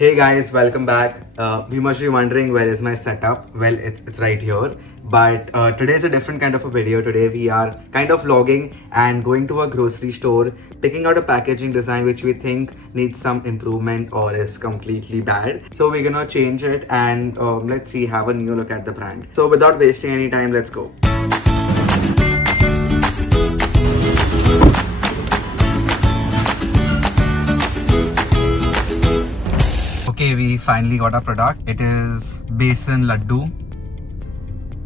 Hey guys, welcome back. You must be wondering where is my setup? Well, it's right here. But today is a different kind of a video. Today we are kind of vlogging and going to a grocery store, picking out a packaging design which we think needs some improvement or is completely bad. So we're gonna change it and let's see, have a new look at the brand. So without wasting any time, let's go. Okay, we finally got our product. It is besan laddu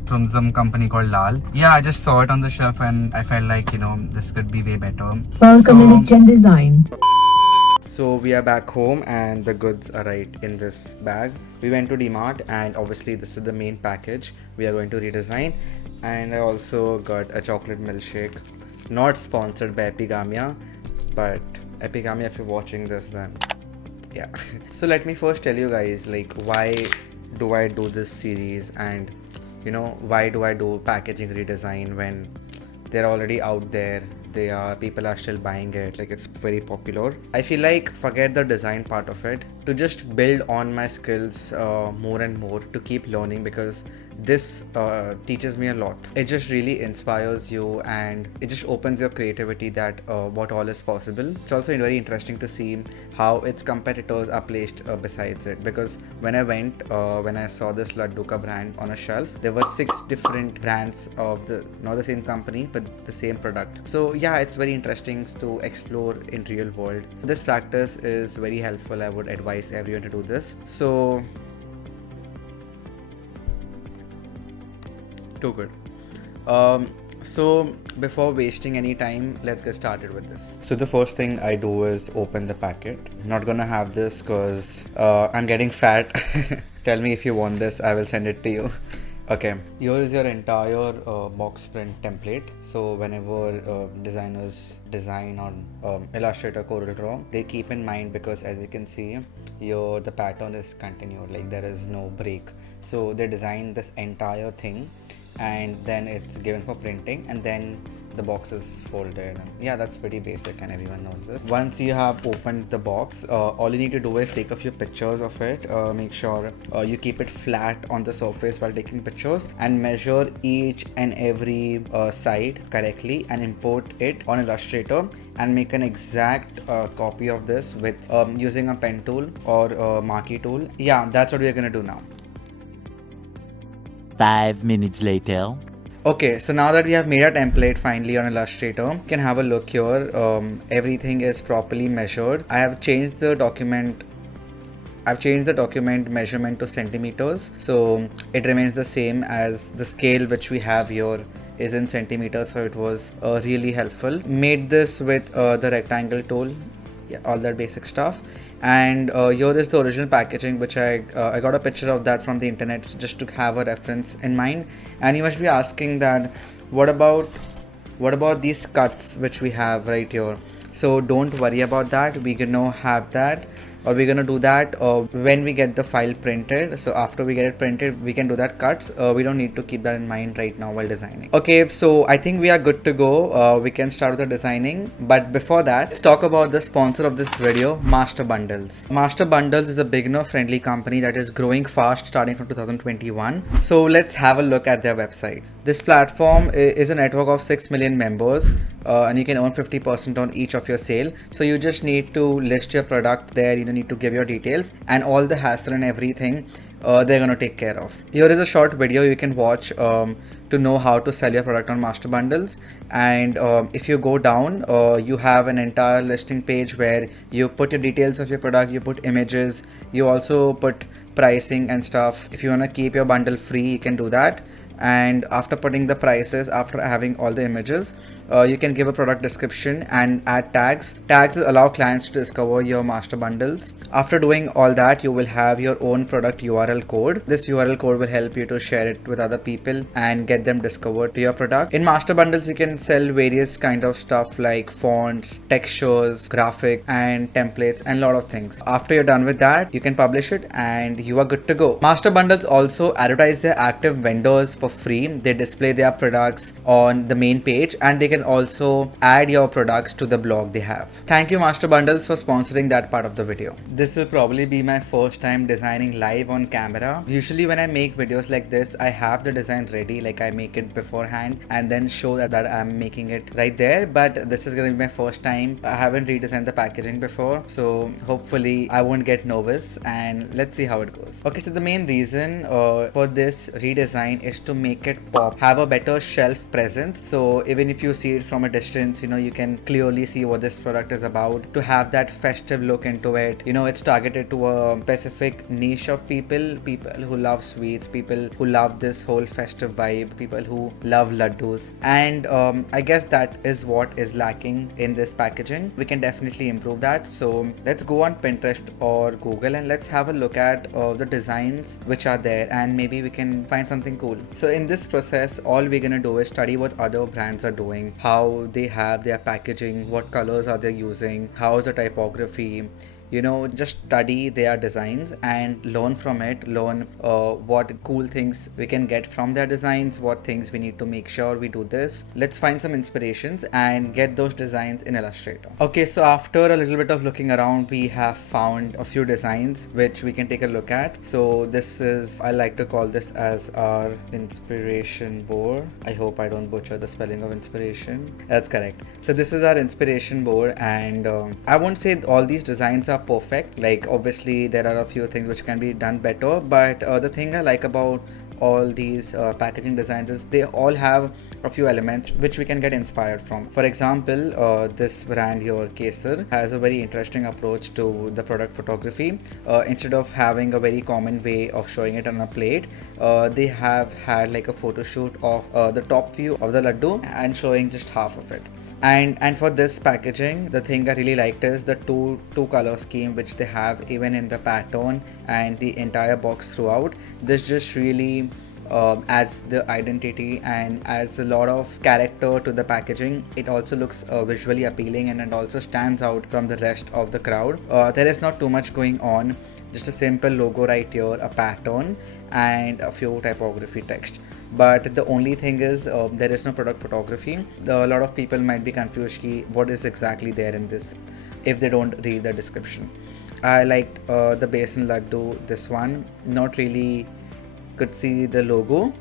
from some company called Lal. Yeah, I just saw it on the shelf and I felt like, this could be way better. Welcome in Design. So we are back home and the goods are right in this bag. We went to DMart and obviously this is the main package we are going to redesign. And I also got a chocolate milkshake. Not sponsored by Epigamia, but Epigamia, if you're watching this, then yeah. So let me first tell you guys, like, why do I do this series, and why do I do packaging redesign when they're already out there, people are still buying it, like it's very popular. I feel like forget the design part of it, to just build on my skills more and more, to keep learning, because this teaches me a lot. It just really inspires you and it just opens your creativity, that what all is possible. It's also very interesting to see how its competitors are placed besides it, because when I saw this Ladduka brand on a shelf, there were 6 different brands of not the same company but the same product. So yeah, it's very interesting to explore in real world. This practice is very helpful. I would advise everyone to do this. So too good. So before wasting any time, let's get started with this. So the first thing I do is open the packet. I'm not gonna have this because I'm getting fat. Tell me if you want this, I will send it to you. Okay, here is your entire box print template. So whenever designers design on Illustrator, Corel Draw, they keep in mind, because as you can see here, the pattern is continued, like there is no break. So they design this entire thing and then it's given for printing, and then the box is folded. And yeah, that's pretty basic and everyone knows this. Once you have opened the box, all you need to do is take a few pictures of it. Make sure you keep it flat on the surface while taking pictures, and measure each and every side correctly and import it on Illustrator, and make an exact copy of this with using a pen tool or a marquee tool. Yeah, that's what we're gonna do now. 5 minutes later. Okay, so now that we have made a template finally on Illustrator, you can have a look here. Everything is properly measured. I've changed the document measurement to centimeters, so it remains the same as the scale which we have here is in centimeters, so it was really helpful. Made this with the rectangle tool. Yeah, all that basic stuff. And here is the original packaging, which I got a picture of that from the internet just to have a reference in mind. And you must be asking that what about these cuts which we have right here? So don't worry about that. We're gonna have that, or we're gonna do that when we get the file printed. So after we get it printed, we can do that cuts. We don't need to keep that in mind right now while designing. Okay, so I think we are good to go. We can start with the designing, but before that, let's talk about the sponsor of this video, Master Bundles. Master Bundles is a beginner friendly company that is growing fast starting from 2021. So let's have a look at their website. This platform is a network of 6 million members, and you can earn 50% on each of your sale. So you just need to list your product there. You don't need to give your details, and all the hassle and everything they're gonna take care of. Here is a short video you can watch to know how to sell your product on Master Bundles. And if you go down, you have an entire listing page where you put your details of your product, you put images, you also put pricing and stuff. If you want to keep your bundle free, you can do that. And after putting the prices, after having all the images, you can give a product description and add tags. Tags will allow clients to discover your master bundles. After doing all that, you will have your own product URL code. This URL code will help you to share it with other people and get them discovered to your product. In master bundles, you can sell various kind of stuff like fonts, textures, graphic and templates, and a lot of things. After you're done with that, you can publish it and you are good to go. Master bundles also advertise their active vendors for free. They display their products on the main page, and they can also add your products to the blog they have. Thank you Master Bundles for sponsoring that part of the video. This will probably be my first time designing live on camera. Usually when I make videos like this, I have the design ready, like I make it beforehand and then show that I'm making it right there, but this is gonna be my first time. I haven't redesigned the packaging before, so hopefully I won't get nervous, and let's see how it goes. Okay, so the main reason for this redesign is to make it pop, have a better shelf presence. So even if you see it from a distance, you can clearly see what this product is about, to have that festive look into it. It's targeted to a specific niche of people who love sweets, people who love this whole festive vibe, people who love laddus, and I guess that is what is lacking in this packaging. We can definitely improve that. So let's go on Pinterest or Google and let's have a look at the designs which are there, and maybe we can find something cool. So in this process, all we're gonna do is study what other brands are doing, how they have their packaging, what colors are they using, how is the typography. Just study their designs and learn from it, learn what cool things we can get from their designs, what things we need to make sure we do this. Let's find some inspirations and get those designs in Illustrator. Okay, so after a little bit of looking around, we have found a few designs which we can take a look at. So this is, I like to call this as our inspiration board. I hope I don't butcher the spelling of inspiration. That's correct. So this is our inspiration board, and I won't say all these designs are perfect. Like obviously there are a few things which can be done better, but the thing I like about all these packaging designs is they all have a few elements which we can get inspired from. For example, this brand here, Kesar, has a very interesting approach to the product photography. Instead of having a very common way of showing it on a plate, they have had like a photo shoot of the top view of the laddu and showing just half of it. And for this packaging, the thing I really liked is the two color scheme which they have even in the pattern and the entire box throughout. This just really adds the identity and adds a lot of character to the packaging. It also looks visually appealing, and it also stands out from the rest of the crowd. There is not too much going on, just a simple logo right here, a pattern, and a few typography text. But the only thing is there is no product photography. A lot of people might be confused what is exactly there in this if they don't read the description. I liked the besan laddu, this one, not really could see the logo,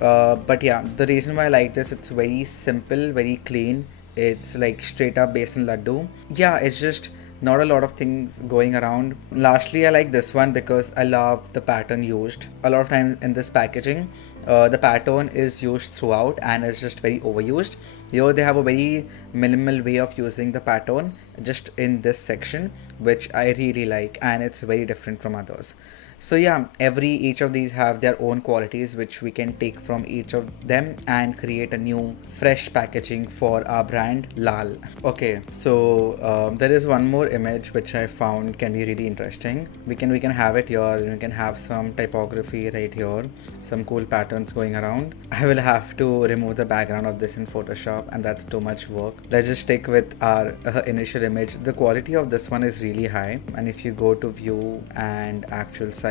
but yeah, the reason why I like this, it's very simple, very clean. It's like straight up besan laddu. Yeah, it's just not a lot of things going around. Lastly, I like this one because I love the pattern used. A lot of times in this packaging, the pattern is used throughout and it's just very overused. Here they have a very minimal way of using the pattern just in this section, which I really like, and it's very different from others. So yeah, each of these have their own qualities which we can take from each of them and create a new fresh packaging for our brand Lal. Okay, so there is one more image which I found can be really interesting. We can have it here, and we can have some typography right here, some cool patterns going around. I will have to remove the background of this in Photoshop, and that's too much work. Let's just stick with our initial image. The quality of this one is really high, and if you go to view and actual size,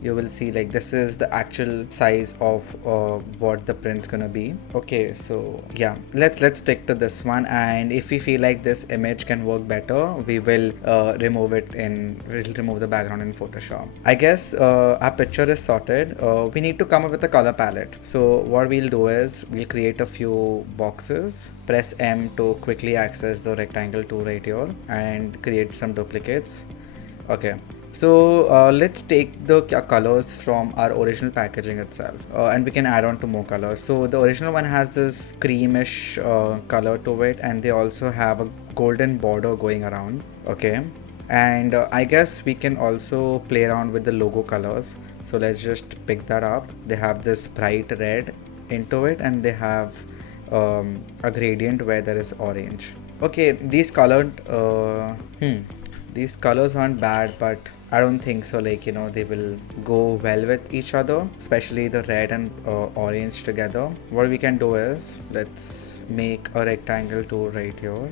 you will see like this is the actual size of what the print's gonna be. Okay, so yeah, let's stick to this one, and if we feel like this image can work better, we will remove the background in Photoshop. I guess our picture is sorted. We need to come up with a color palette. So what we'll do is we'll create a few boxes, press M to quickly access the rectangle tool right here and create some duplicates. Okay, so let's take the colors from our original packaging itself, and we can add on to more colors. So the original one has this creamish color to it, and they also have a golden border going around. Okay, and I guess we can also play around with the logo colors. So let's just pick that up. They have this bright red into it, and they have a gradient where there is orange. Okay, these these colors aren't bad, but I don't think so, like, they will go well with each other, especially the red and orange together. What we can do is, let's make a rectangle tool right here.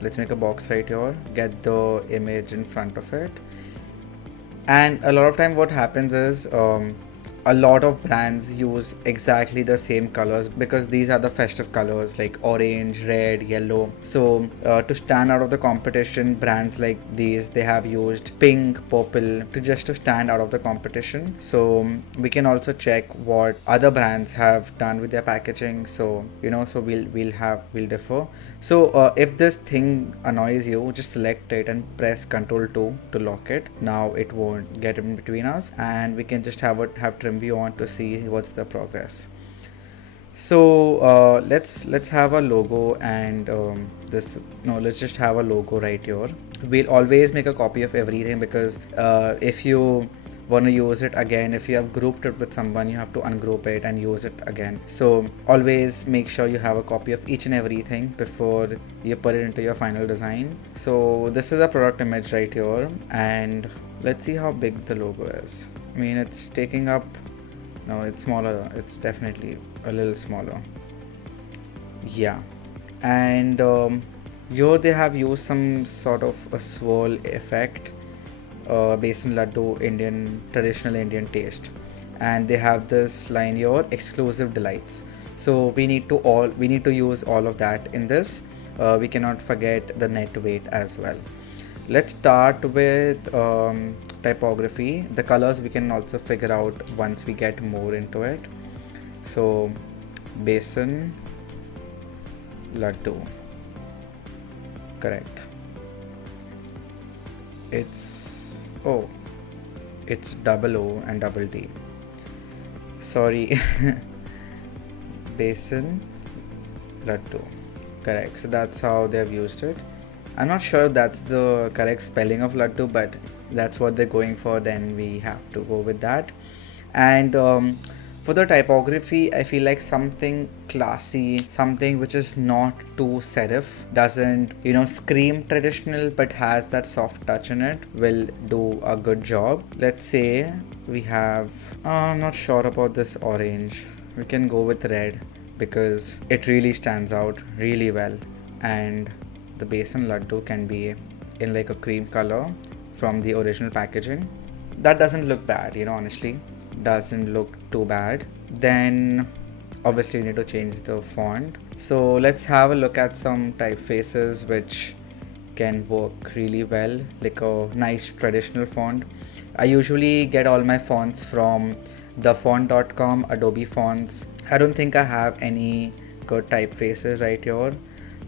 Let's make a box right here, get the image in front of it. And a lot of time what happens is, a lot of brands use exactly the same colors because these are the festive colors like orange, red, yellow. So to stand out of the competition, brands like these, they have used pink, purple to stand out of the competition. So we can also check what other brands have done with their packaging. So so we'll differ. So if this thing annoys you, just select it and press Ctrl 2 to lock it. Now it won't get in between us, and we can just have trim view on to see what's the progress. So let's have a logo, and this no let's just have a logo right here. We'll always make a copy of everything because if you want to use it again, if you have grouped it with someone, you have to ungroup it and use it again. So always make sure you have a copy of each and everything before you put it into your final design. So this is a product image right here, and let's see how big the logo is. I mean, it's taking up, no, it's smaller, it's definitely a little smaller. Yeah. And here they have used some sort of a swirl effect based on laddu Indian, traditional Indian taste, and they have this line here, exclusive delights. So we need to use all of that in this. We cannot forget the net weight as well. Let's start with typography. The colors we can also figure out once we get more into it. So basin laddu, correct. It's double O and double D, sorry. Basin laddu, correct. So that's how they've used it. I'm not sure if that's the correct spelling of laddu, but that's what they're going for, then we have to go with that. And for the typography, I feel like something classy, something which is not too serif, doesn't scream traditional but has that soft touch in it, will do a good job. Let's say we have I'm not sure about this orange. We can go with red because it really stands out really well, and the basin laddu can be in like a cream color from the original packaging. That doesn't look bad, honestly doesn't look too bad. Then obviously you need to change the font. So let's have a look at some typefaces which can work really well, like a nice traditional font. I usually get all my fonts from thefont.com, Adobe fonts. I don't think I have any good typefaces right here.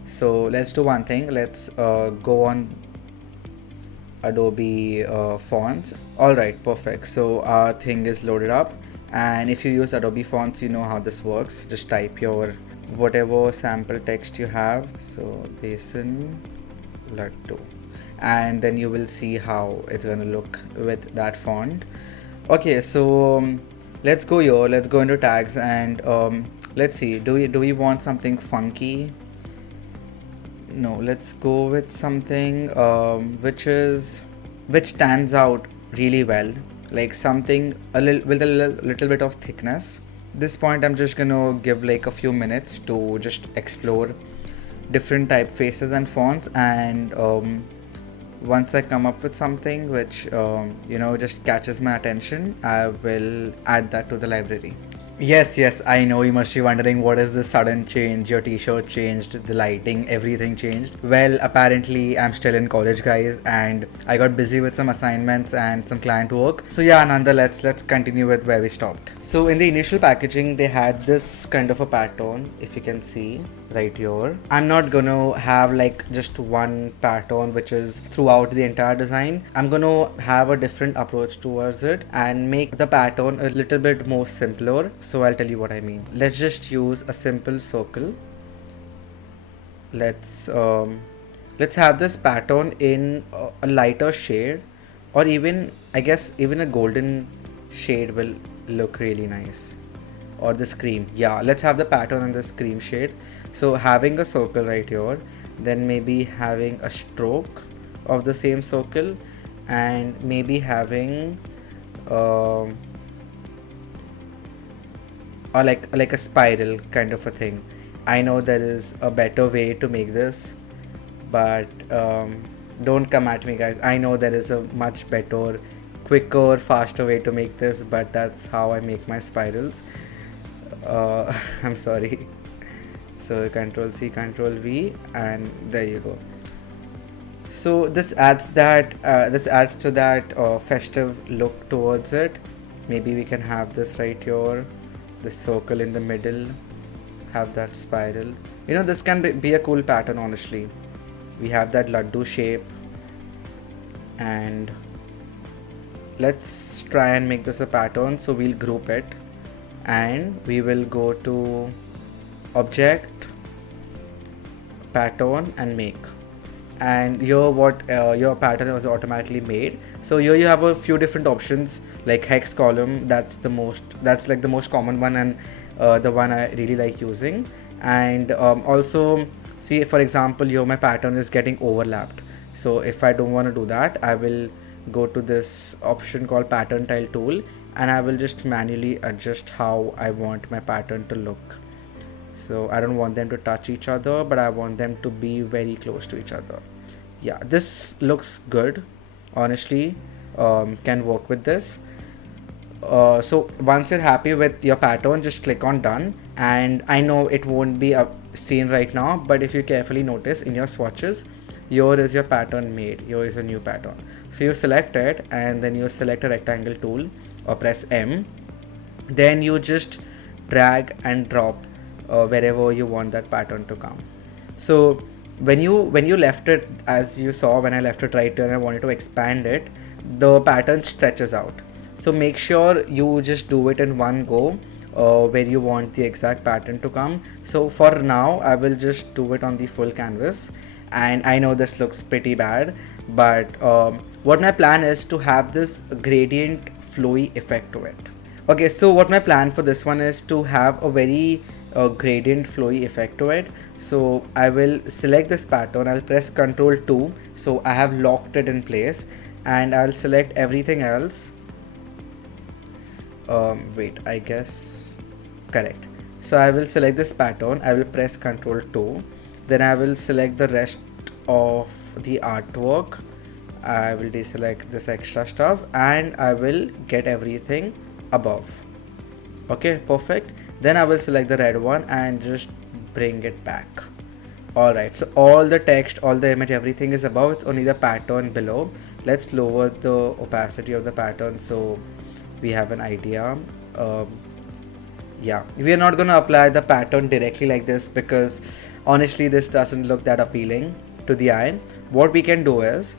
So let's do one thing. Let's go on Adobe fonts. Alright, perfect. So our thing is loaded up, and if you use Adobe fonts, you know how this works. Just type your whatever sample text you have. So basin laddu, and then you will see how it's gonna look with that font. Okay, so let's go here. Let's go into tags, and let's see. Do we want something funky? No, let's go with something which stands out really well, like something with a little bit of thickness. This point I'm just gonna give like a few minutes to just explore different typefaces and fonts, and once I come up with something which just catches my attention, I will add that to the library. Yes, I know you must be wondering what is this sudden change. Your t-shirt changed, the lighting, everything changed. Well, apparently I'm still in college, guys, and I got busy with some assignments and some client work. So yeah, Ananda, let's continue with where we stopped. So in the initial packaging, they had this kind of a pattern, if you can see right here. I'm not gonna have like just one pattern which is throughout the entire design. I'm gonna have a different approach towards it and make the pattern a little bit more simpler. So I'll tell you what I mean. Let's just use a simple circle. Let's have this pattern in a lighter shade, or even I guess even a golden shade will look really nice. Or this cream, yeah, let's have the pattern in this cream shade. So having a circle right here, then maybe having a stroke of the same circle, and maybe having or like a spiral kind of a thing. I know there is a better way to make this, but don't come at me, guys. I know there is a much better quicker, faster way to make this, but that's how I make my spirals. I'm sorry. So Control C, Control V, and there you go. So this adds to that festive look towards it. Maybe we can have this right here, the circle in the middle, have that spiral. This can be a cool pattern, honestly. We have that laddu shape, and let's try and make this a pattern. So we'll group it, and we will go to object, pattern, and make. And here what your pattern was automatically made. So here you have a few different options, like hex column. That's like the most common one, and the one I really like using. And also, see, for example, here my pattern is getting overlapped. So if I don't want to do that, I will go to this option called pattern tile tool, and I will just manually adjust how I want my pattern to look. So I don't want them to touch each other, but I want them to be very close to each other. Yeah, this looks good, honestly. Can work with this. So once you're happy with your pattern, just click on done. And I know it won't be seen right now, but if you carefully notice in your swatches, here is your pattern made. Here is a new pattern. So you select it, and then you select a rectangle tool or press M. Then you just drag and drop wherever you want that pattern to come. So when you left it, as you saw when I left it right here and I wanted to expand it, the pattern stretches out. So make sure you just do it in one go where you want the exact pattern to come. So for now I will just do it on the full canvas, and I know this looks pretty bad, but what my plan is to have this gradient flowy effect to it. Okay, so what my plan for this one is to have a very gradient flowy effect to it. So I will select this pattern, I'll press Ctrl 2, so I have locked it in place, and I'll select everything else. Wait, I guess correct. So I will select this pattern, I will press Ctrl 2, then I will select the rest of the artwork, I will deselect this extra stuff, and I will get everything above. Okay, perfect. Then I will select the red one and just bring it back. Alright, so all the text, all the image, everything is above, it's only the pattern below. Let's lower the opacity of the pattern so we have an idea. Yeah, we are not going to apply the pattern directly like this, because honestly this doesn't look that appealing to the eye. What we can do is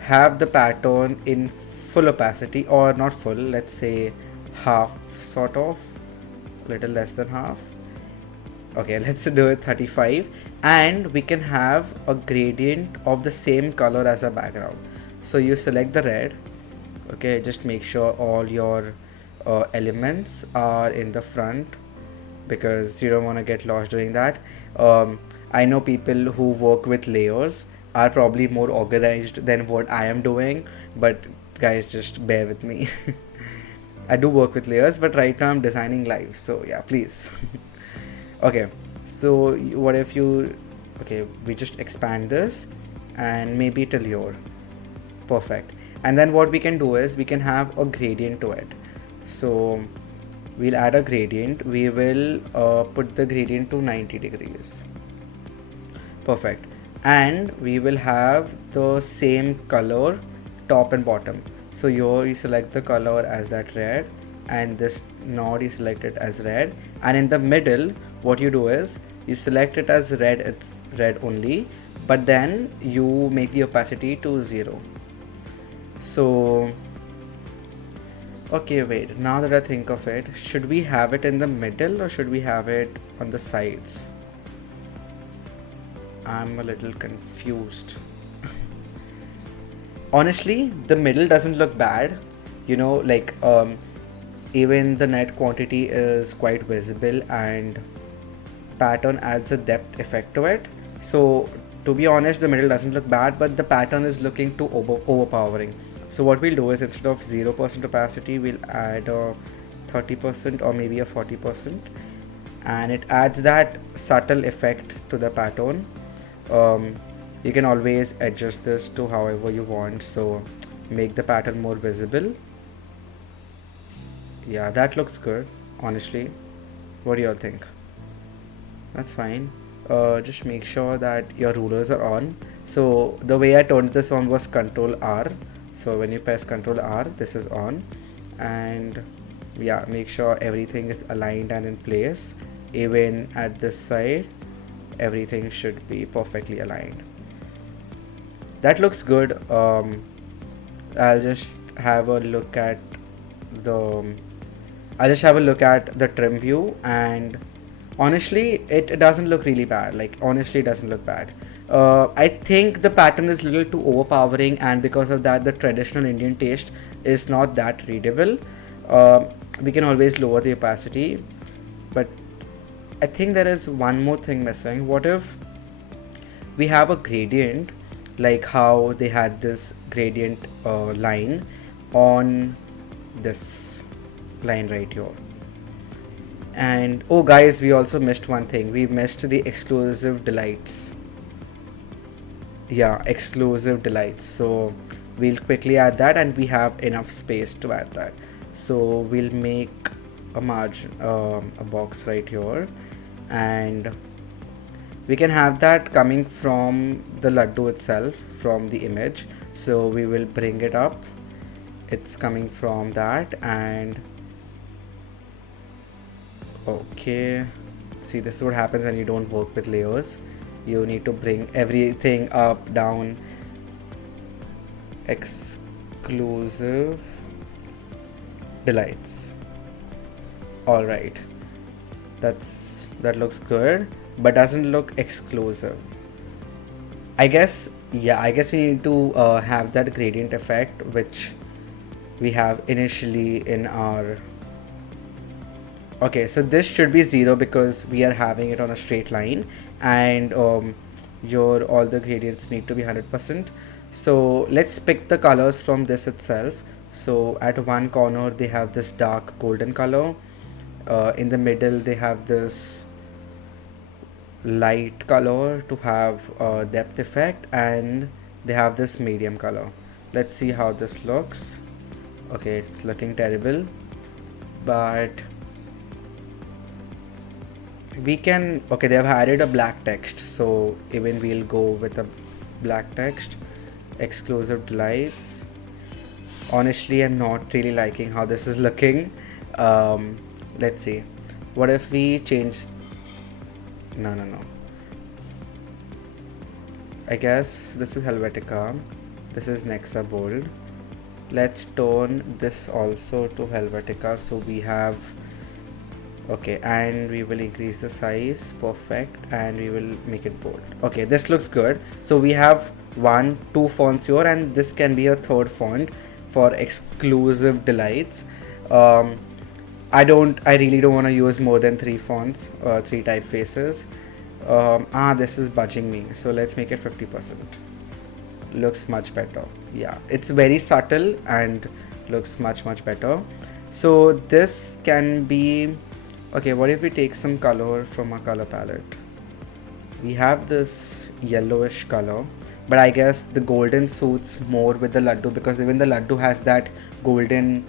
have the pattern in full opacity, or not full, let's say half, sort of, little less than half. Okay, let's do it 35, and we can have a gradient of the same color as a background. So you select the red. Okay, just make sure all your elements are in the front, because you don't want to get lost doing that. I know people who work with layers are probably more organized than what I am doing, but guys, just bear with me. I do work with layers, but right now I'm designing live, so yeah, please. Okay, so what if you, okay, we just expand this and maybe till here. Perfect. And then what we can do is we can have a gradient to it. So we'll add a gradient. We will put the gradient to 90 degrees. Perfect. And we will have the same color top and bottom. So here you select the color as that red, and this node you select it as red, and in the middle what you do is you select it as red, it's red only, but then you make the opacity to 0. So okay, wait, now that I think of it, should we have it in the middle or should we have it on the sides? I'm a little confused. Honestly, the middle doesn't look bad, you know, like even the net quantity is quite visible, and pattern adds a depth effect to it. So to be honest, the middle doesn't look bad, but the pattern is looking too overpowering. So what we'll do is, instead of 0% opacity, we'll add a 30% or maybe a 40%, and it adds that subtle effect to the pattern. You can always adjust this to however you want. So make the pattern more visible. Yeah, that looks good, honestly. What do you all think? That's fine. Just make sure that your rulers are on. So the way I turned this on was Control R. So when you press Control R, this is on. And yeah, make sure everything is aligned and in place. Even at this side, everything should be perfectly aligned. That looks good. I'll just have a look at the I'll just have a look at the trim view, and honestly it doesn't look really bad. Like, honestly, it doesn't look bad. I think the pattern is a little too overpowering, and because of that the traditional Indian taste is not that readable. We can always lower the opacity, but I think there is one more thing missing. What if we have a gradient, like how they had this gradient line on this line right here? And oh guys, we also missed one thing. We missed the exclusive delights. Yeah, exclusive delights. So we'll quickly add that, and we have enough space to add that. So we'll make a margin, a box right here, and we can have that coming from the laddu itself, from the image. So we will bring it up. It's coming from that, and okay, see, this is what happens when you don't work with layers. You need to bring everything up, down. Exclusive delights. All right, that looks good, but doesn't look exclusive. I guess, yeah, I guess we need to have that gradient effect which we have initially in our. Okay, so this should be 0 because we are having it on a straight line, and your all the gradients need to be 100%. So let's pick the colors from this itself. So at one corner they have this dark golden color, in the middle they have this light color to have a depth effect, and they have this medium color. Let's see how this looks. Okay, it's looking terrible, but we can. Okay, they have added a black text, so even we'll go with a black text. Exclusive delights. Honestly, I'm not really liking how this is looking. Let's see, what if we change. No. I guess this is Helvetica, this is Nexa Bold. Let's tone this also to Helvetica, so we have. Okay, and we will increase the size. Perfect. And we will make it bold. Okay, this looks good. So we have 2 fonts here, and this can be a third font for exclusive delights. I really don't want to use more than 3 fonts, 3 typefaces. This is budging me, so let's make it 50%. Looks much better. Yeah, it's very subtle and looks much better. So this can be. Okay, what if we take some color from our color palette? We have this yellowish color, but I guess the golden suits more with the laddu, because even the laddu has that golden.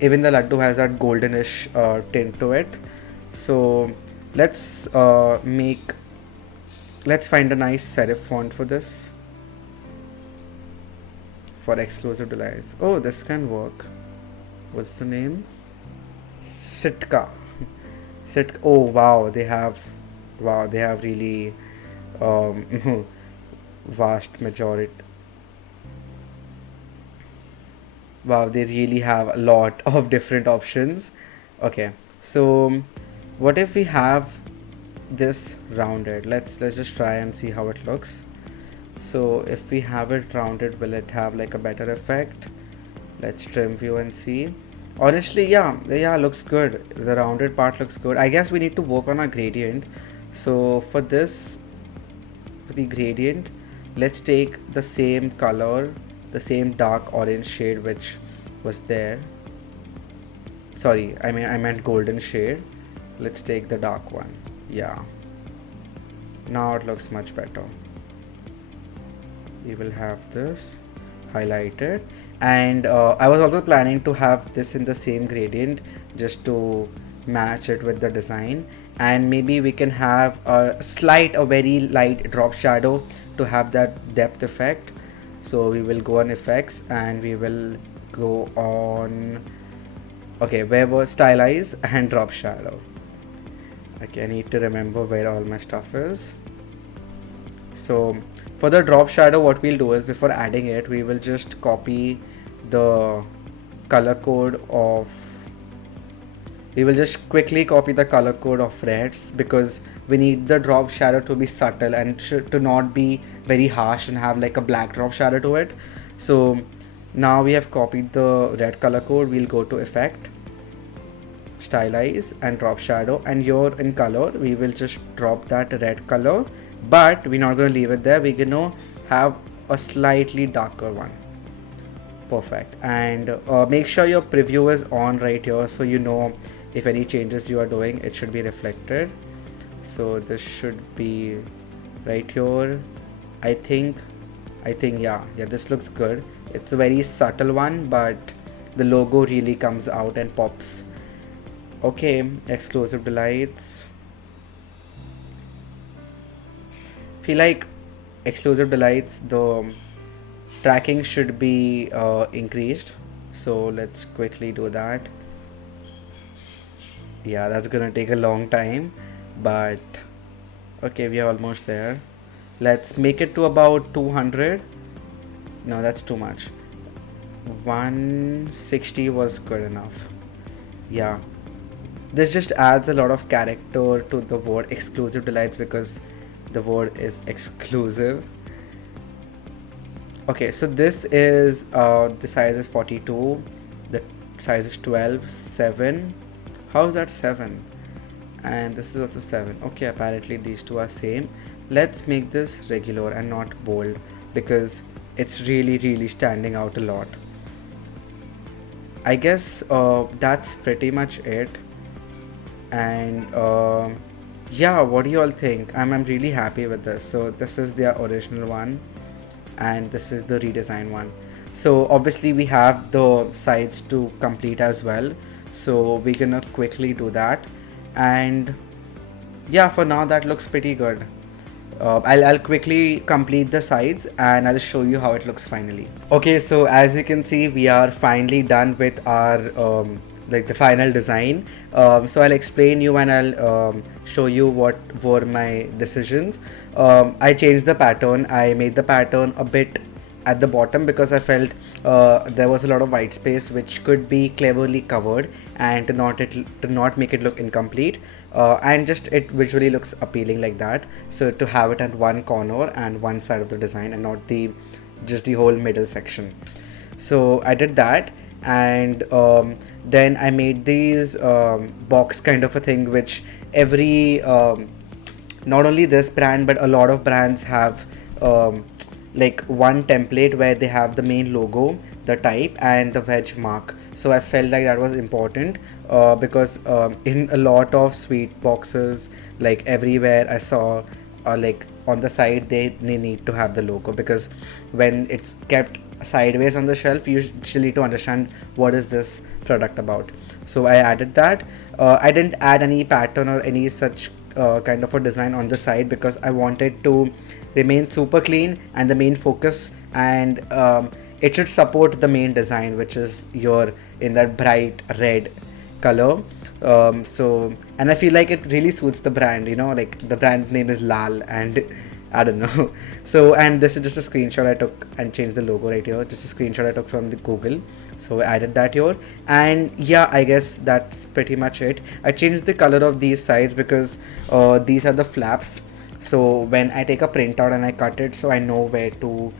Even the laddu has that goldenish tint to it. So let's find a nice serif font for this, for exclusive delights. Oh, this can work. What's the name? Sitka. Oh wow, they have really vast majority. Wow, they really have a lot of different options. Okay, so what if we have this rounded? Let's just try and see how it looks. So if we have it rounded, will it have like a better effect? Let's trim view and see. Honestly, yeah, looks good. The rounded part looks good. I guess we need to work on our gradient. So for this, for the gradient, let's take the same color, the same dark orange shade which was there. Sorry, I meant golden shade. Let's take the dark one. Yeah, now it looks much better. We will have this. highlighted. And I was also planning to have this in the same gradient just to match it with the design, and maybe we can have a very light drop shadow to have that depth effect. So we will go on effects and we will go on, okay, where was stylize and drop shadow. Okay, I need to remember where all my stuff is. So for the drop shadow, what we'll do is before adding it, we will just copy the color code of, we will just quickly copy the color code of reds, because we need the drop shadow to be subtle and to not be very harsh and have like a black drop shadow to it. So now we have copied the red color code. We'll go to effect, stylize and drop shadow, and here in color we will just drop that red color, but we're not going to leave it there. We're going to have a slightly darker one. Perfect. And make sure your preview is on right here, so you know if any changes you are doing, it should be reflected. So this should be right here. I think yeah, this looks good. It's a very subtle one, but the logo really comes out and pops. Okay, exclusive delights. Feel like exclusive delights, the tracking should be increased. So let's quickly do that. Yeah, that's gonna take a long time, but okay, we are almost there. Let's make it to about 200. No, that's too much. 160 was good enough. Yeah, this just adds a lot of character to the word exclusive delights, because the word is exclusive. Okay, so this is the size is 42, the size is 12, 7. How is that 7? And this is also 7. Okay, apparently these two are same. Let's make this regular and not bold, because it's really standing out a lot. I guess that's pretty much it. And yeah, what do you all think? I'm really happy with this. So this is the original one and this is the redesign one. So obviously we have the sides to complete as well, so we're gonna quickly do that. And yeah, for now that looks pretty good. I'll quickly complete the sides and I'll show you how it looks finally. Okay, so as you can see, we are finally done with our like the final design. So I'll explain you and I'll show you what were my decisions. I changed the pattern. I made the pattern a bit at the bottom because I felt there was a lot of white space which could be cleverly covered, and to not make it look incomplete, and just it visually looks appealing like that. So to have it at one corner and one side of the design and not just the whole middle section. So I did that, and then I made these box kind of a thing, which every not only this brand but a lot of brands have like one template where they have the main logo, the type and the wedge mark. So I felt like that was important because in a lot of sweet boxes, like everywhere I saw like on the side they need to have the logo, because when it's kept sideways on the shelf you usually need to understand what is this product about. So I added that. I didn't add any pattern or any such kind of a design on the side because I wanted to remain super clean and the main focus, and it should support the main design, which is your in that bright red color. So, and I feel like it really suits the brand, you know, like the brand name is Lal, and I don't know. So, and this is just a screenshot I took and changed the logo right here. Just a screenshot I took from the Google. So I added that here, and yeah, I guess that's pretty much it. I changed the color of these sides because these are the flaps. So when I take a printout and I cut it, so I know where to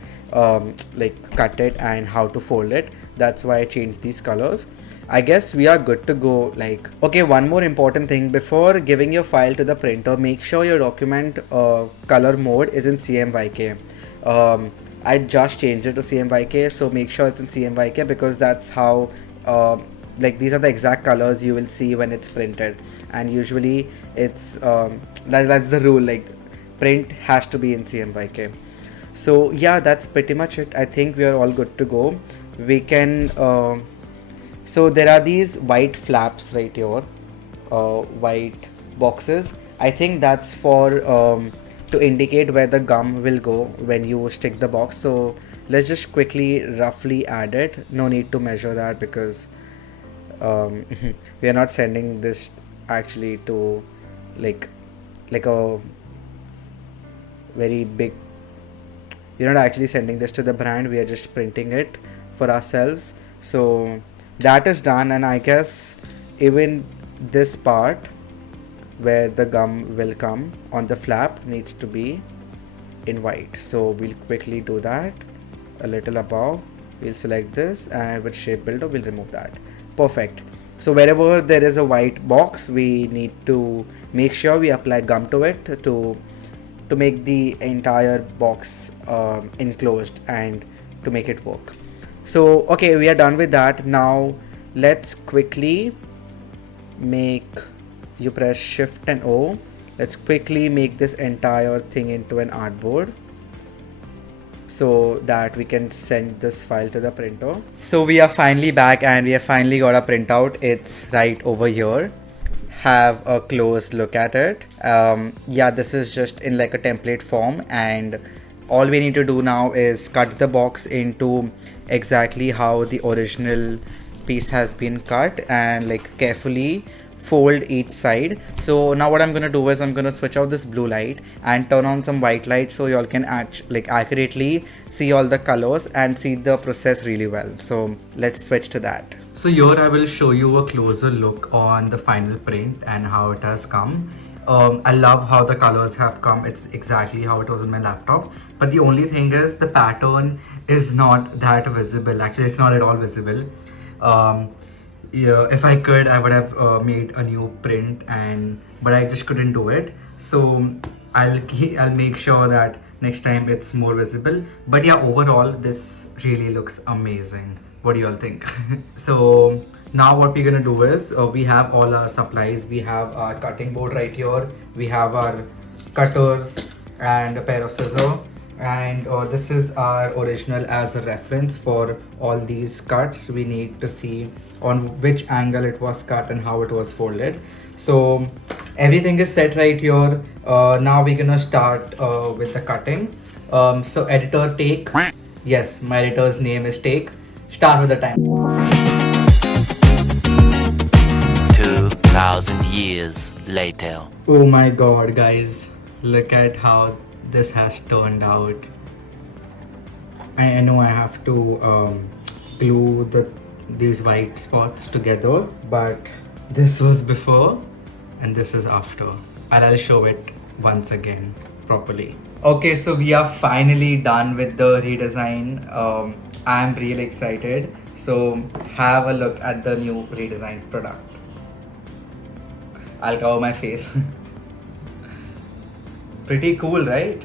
like cut it and how to fold it. That's why I changed these colors. I guess we are good to go. Like, okay, one more important thing: before giving your file to the printer, make sure your document color mode is in CMYK. I just changed it to CMYK, so make sure it's in CMYK, because that's how like these are the exact colors you will see when it's printed, and usually it's that's the rule, like print has to be in CMYK. So yeah, that's pretty much it. I think we are all good to go. We can so there are these white flaps right here, white boxes. I think that's for to indicate where the gum will go when you stick the box. So let's just quickly roughly add it. No need to measure that because we are not sending this actually to like a very big, we're not actually sending this to the brand, we are just printing it for ourselves. So that is done, and I guess even this part where the gum will come on the flap needs to be in white. So we'll quickly do that a little above. We'll select this, and with shape builder we'll remove that. Perfect. So wherever there is a white box, we need to make sure we apply gum to it to make the entire box enclosed and to make it work. So okay, we are done with that. Now let's quickly make, you press shift and O, let's quickly make this entire thing into an artboard so that we can send this file to the printer. So we are finally back and we have finally got a printout. It's right over here. Have a close look at it. Yeah, this is just in like a template form, and all we need to do now is cut the box into exactly how the original piece has been cut and like carefully fold each side. So now what I'm gonna do is I'm gonna switch out this blue light and turn on some white light so y'all can accurately see all the colors and see the process really well. So let's switch to that. So here I will show you a closer look on the final print and how it has come. I love how the colors have come. It's exactly how it was on my laptop. But the only thing is the pattern is not that visible. Actually, it's not at all visible. Yeah, if I could, I would have made a new print, but I just couldn't do it. So I'll make sure that next time it's more visible. But yeah, overall this really looks amazing. What do you all think? So now what we're gonna do is we have all our supplies. We have our cutting board right here. We have our cutters and a pair of scissors. And this is our original as a reference for all these cuts. We need to see on which angle it was cut and how it was folded. So everything is set right here. Now we're gonna start with the cutting. So editor, take. Yes, my editor's name is Take. Start with the time. 2,000 years later. Oh my god, guys, look at how this has turned out. I know I have to glue these white spots together, but this was before and this is after, and I'll show it once again properly. Okay, so we are finally done with the redesign. I'm really excited. So have a look at the new redesigned product. I'll cover my face. Pretty cool, right?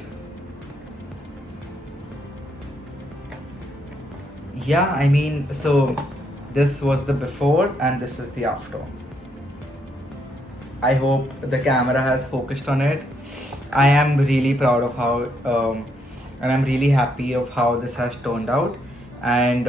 Yeah, I mean, so this was the before and this is the after. I hope the camera has focused on it. I am really proud of how and I'm really happy of how this has turned out, and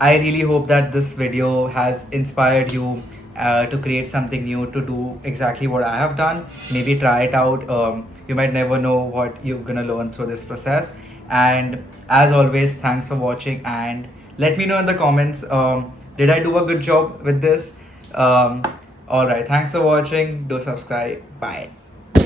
I really hope that this video has inspired you to create something new, to do exactly what I have done. Maybe try it out. You might never know what you're gonna learn through this process. And as always, thanks for watching, and let me know in the comments, did I do a good job with this? Alright, thanks for watching. Do subscribe. Bye.